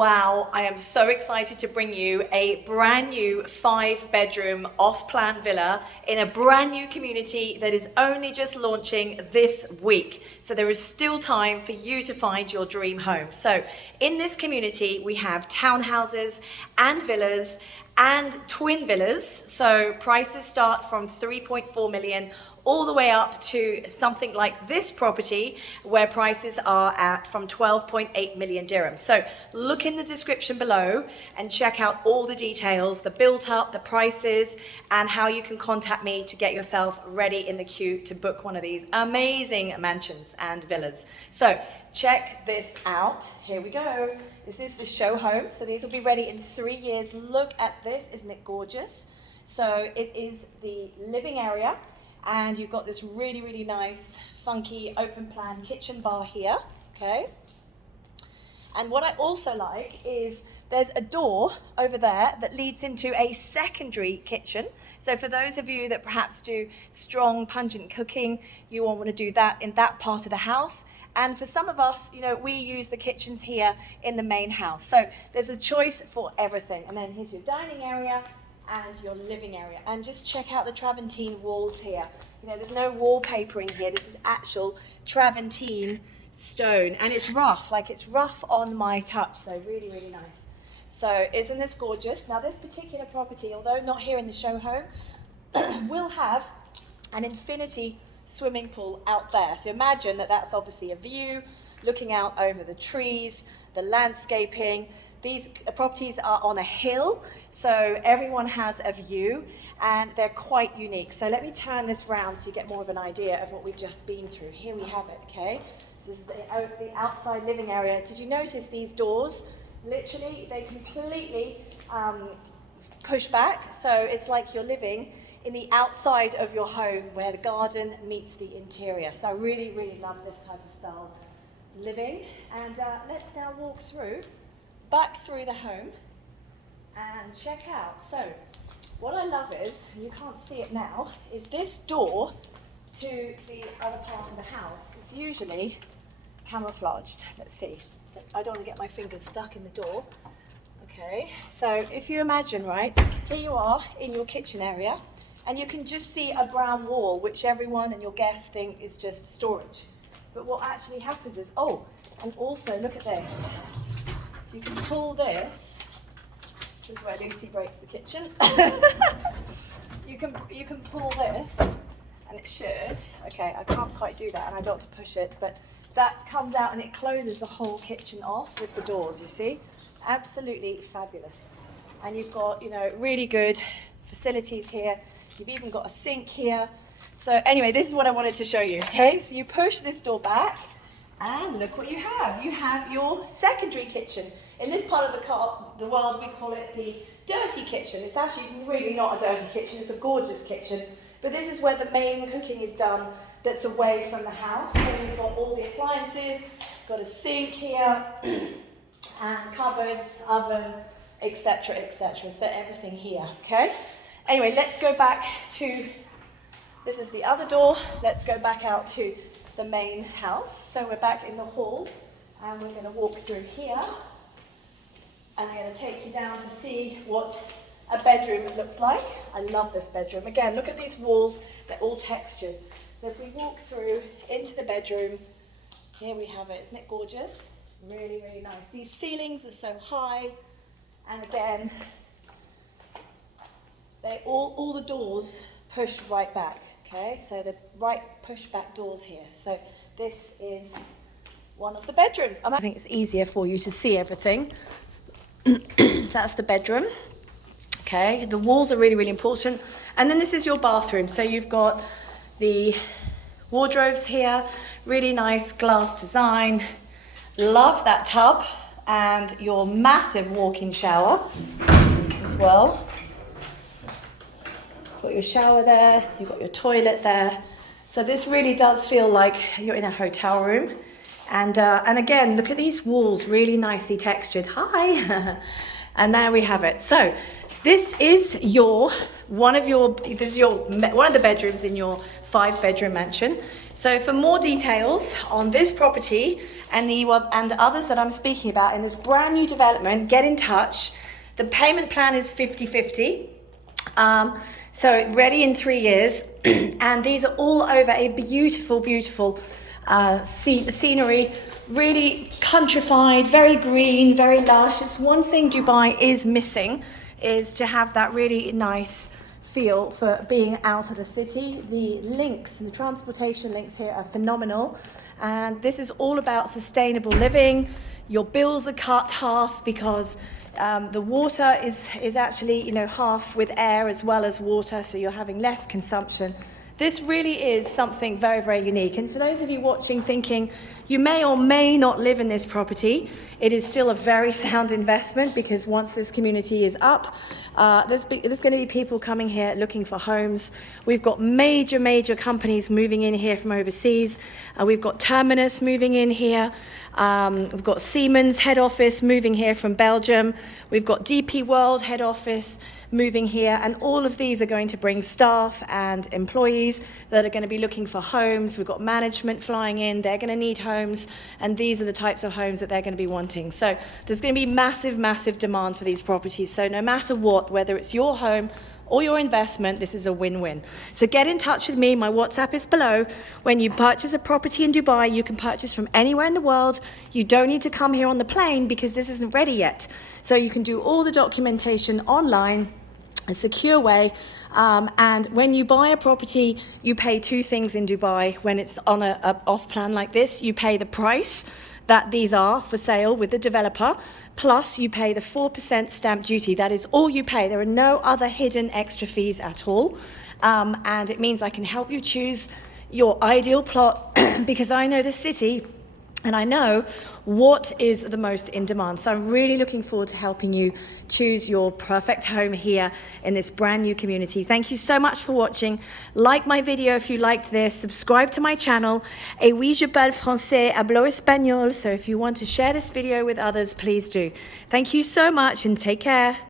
Wow, I am so excited to bring you a brand new 5-bedroom off-plan villa in a brand new community that is only just launching this week. So there is still time for you to find your dream home. So in this community, we have townhouses and villas and twin villas. So prices start from 3.4 million all the way up to something like this property where prices are at from 12.8 million dirhams. So look in the description below and check out all the details, the built up, the prices, and how you can contact me to get yourself ready in the queue to book one of these amazing mansions and villas. So check this out. Here we go. This is the show home. So these will be ready in 3 years. Look at this. Isn't it gorgeous? So it is the living area. And you've got this really, really nice, funky, open plan kitchen bar here, okay? And what I also like is there's a door over there that leads into a secondary kitchen. So for those of you that perhaps do strong, pungent cooking, you all want to do that in that part of the house. And for some of us, you know, we use the kitchens here in the main house. So there's a choice for everything. And then here's your dining area and your living area. And just check out the Travertine walls here. You know, there's no wallpapering here. This is actual Travertine stone. And it's rough, like it's rough on my touch. So really, really nice. So isn't this gorgeous? Now this particular property, although not here in the show home, will have an infinity swimming pool out there. So imagine that that's obviously a view looking out over the trees, the landscaping. These properties are on a hill, so everyone has a view and they're quite unique. So let me turn this round so you get more of an idea of what we've just been through. Here we have it, okay? So this is the outside living area. Did you notice these doors? Literally, they completely push back. So it's like you're living in the outside of your home where the garden meets the interior. So I really, really love this type of style living. And let's now walk back through the home and check out. So what I love is, you can't see it now, is this door to the other part of the house is usually camouflaged. Let's see. I don't want to get my fingers stuck in the door. Okay, so if you imagine, right, here you are in your kitchen area and you can just see a brown wall, which everyone and your guests think is just storage. But what actually happens is, oh, and also look at this. So you can pull this. This is where Lucy breaks the kitchen. You can pull this, and it should. Okay, I can't quite do that, and I don't want to push it, but that comes out and it closes the whole kitchen off with the doors. You see, absolutely fabulous. And you've got, you know, really good facilities here. You've even got a sink here. So anyway, this is what I wanted to show you. Okay, so you push this door back. And look what you have. You have your secondary kitchen. In this part of the world, we call it the dirty kitchen. It's actually really not a dirty kitchen. It's a gorgeous kitchen. But this is where the main cooking is done that's away from the house. So you've got all the appliances, got a sink here, and cupboards, oven, etc., etc. So everything here, okay? Anyway, let's go back to, this is the other door. Let's go back out to the main house. So we're back in the hall and we're going to walk through here and I'm going to take you down to see what a bedroom looks like. I love this bedroom. Again, look at these walls, they're all textured. So if we walk through into the bedroom, here we have it. Isn't it gorgeous? Really, really nice. These ceilings are so high, and again, they all the doors push right back. Okay, so the right push back doors here. So this is one of the bedrooms. I think it's easier for you to see everything. That's the bedroom. Okay, the walls are really, really important. And then this is your bathroom. So you've got the wardrobes here, really nice glass design. Love that tub and your massive walk-in shower as well. Got your shower there, you've got your toilet there. So this really does feel like you're in a hotel room. And again, look at these walls, really nicely textured. Hi! And there we have it. So this is your one of the bedrooms in your 5-bedroom mansion. So for more details on this property and the others that I'm speaking about in this brand new development, get in touch. The payment plan is 50/50. So ready in 3 years. And these are all over a beautiful, beautiful scenery, really countrified, very green, very lush. It's one thing Dubai is missing, is to have that really nice feel for being out of the city. The links, the transportation links here are phenomenal. And this is all about sustainable living. Your bills are cut half because the water is actually, half with air as well as water, so you're having less consumption. This really is something very, very unique. And for those of you watching thinking you may or may not live in this property, it is still a very sound investment, because once this community is up, there's going to be people coming here looking for homes. We've got major companies moving in here from overseas. We've got Terminus moving in here. We've got Siemens head office moving here from Belgium. We've got DP World head office moving here, and all of these are going to bring staff and employees that are going to be looking for homes. We've got management flying in, they're going to need homes, and these are the types of homes that they're going to be wanting. So there's going to be massive demand for these properties. So no matter what, whether it's your home or your investment, this is a win-win. So get in touch with me. My WhatsApp is below. When you purchase a property in Dubai, you can purchase from anywhere in the world. You don't need to come here on the plane because this isn't ready yet. So you can do all the documentation online, a secure way. And when you buy a property, you pay 2 things in Dubai. When it's on a off plan like this, you pay the price that these are for sale with the developer, plus you pay the 4% stamp duty. That is all you pay. There are no other hidden extra fees at all. And it means I can help you choose your ideal plot because I know the city and I know what is the most in demand. So I'm really looking forward to helping you choose your perfect home here in this brand new community. Thank you so much for watching. Like my video if you liked this. Subscribe to my channel. Et oui, je parle français, hablo espagnol. So if you want to share this video with others, please do. Thank you so much and take care.